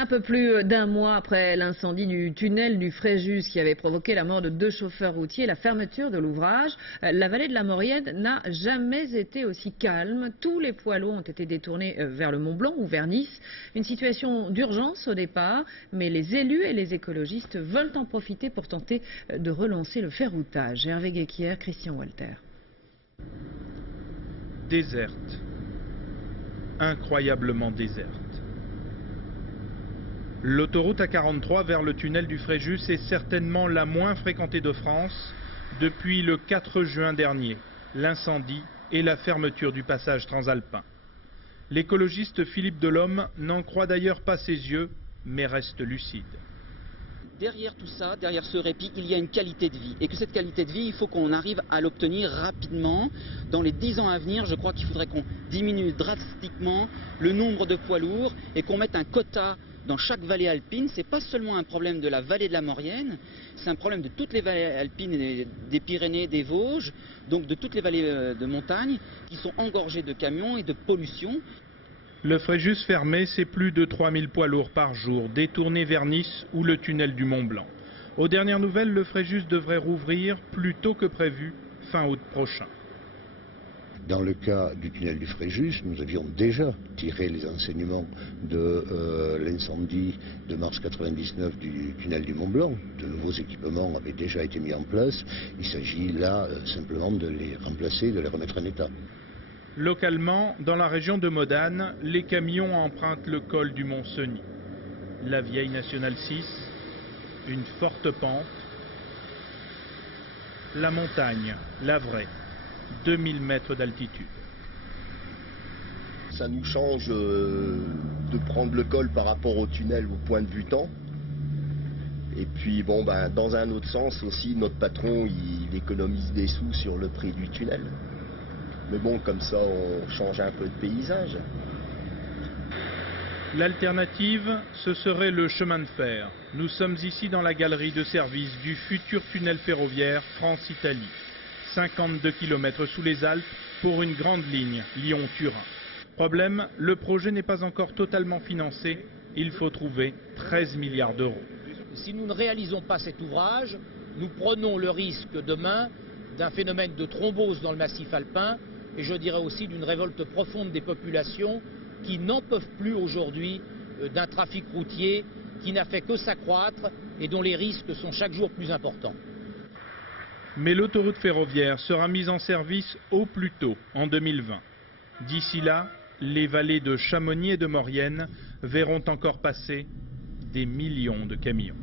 Un peu plus d'un mois après l'incendie du tunnel du Fréjus qui avait provoqué la mort de 2 chauffeurs routiers et la fermeture de l'ouvrage, la vallée de la Maurienne n'a jamais été aussi calme. Tous les poids lourds ont été détournés vers le Mont-Blanc ou vers Nice. Une situation d'urgence au départ, mais les élus et les écologistes veulent en profiter pour tenter de relancer le ferroutage. Hervé Guéquier, Christian Walter. Déserte. Incroyablement déserte. L'autoroute A43 vers le tunnel du Fréjus est certainement la moins fréquentée de France depuis le 4 juin dernier, l'incendie et la fermeture du passage transalpin. L'écologiste Philippe Delhomme n'en croit d'ailleurs pas ses yeux, mais reste lucide. Derrière tout ça, derrière ce répit, il y a une qualité de vie. Et que cette qualité de vie, il faut qu'on arrive à l'obtenir rapidement. Dans les 10 ans à venir, je crois qu'il faudrait qu'on diminue drastiquement le nombre de poids lourds et qu'on mette un quota dans chaque vallée alpine. Ce n'est pas seulement un problème de la vallée de la Maurienne, c'est un problème de toutes les vallées alpines, des Pyrénées, des Vosges, donc de toutes les vallées de montagne qui sont engorgées de camions et de pollution. Le Fréjus fermé, c'est plus de 3000 poids lourds par jour, détournés vers Nice ou le tunnel du Mont-Blanc. Aux dernières nouvelles, le Fréjus devrait rouvrir plus tôt que prévu, fin août prochain. Dans le cas du tunnel du Fréjus, nous avions déjà tiré les enseignements de l'incendie de mars 99 du tunnel du Mont-Blanc. De nouveaux équipements avaient déjà été mis en place. Il s'agit là simplement de les remplacer, de les remettre en état. Localement, dans la région de Modane, les camions empruntent le col du Mont-Cenis. La vieille nationale 6, une forte pente, la montagne, la vraie, 2000 mètres d'altitude. Ça nous change de prendre le col par rapport au tunnel au point de vue temps. Et puis bon, dans un autre sens aussi, notre patron il économise des sous sur le prix du tunnel. Mais bon, comme ça, on change un peu de paysage. L'alternative, ce serait le chemin de fer. Nous sommes ici dans la galerie de service du futur tunnel ferroviaire France-Italie. 52 km sous les Alpes pour une grande ligne Lyon-Turin. Problème, le projet n'est pas encore totalement financé. Il faut trouver 13 milliards d'euros. Si nous ne réalisons pas cet ouvrage, nous prenons le risque demain d'un phénomène de thrombose dans le massif alpin et je dirais aussi d'une révolte profonde des populations qui n'en peuvent plus aujourd'hui d'un trafic routier qui n'a fait que s'accroître et dont les risques sont chaque jour plus importants. Mais l'autoroute ferroviaire sera mise en service au plus tôt, en 2020. D'ici là, les vallées de Chamonix et de Maurienne verront encore passer des millions de camions.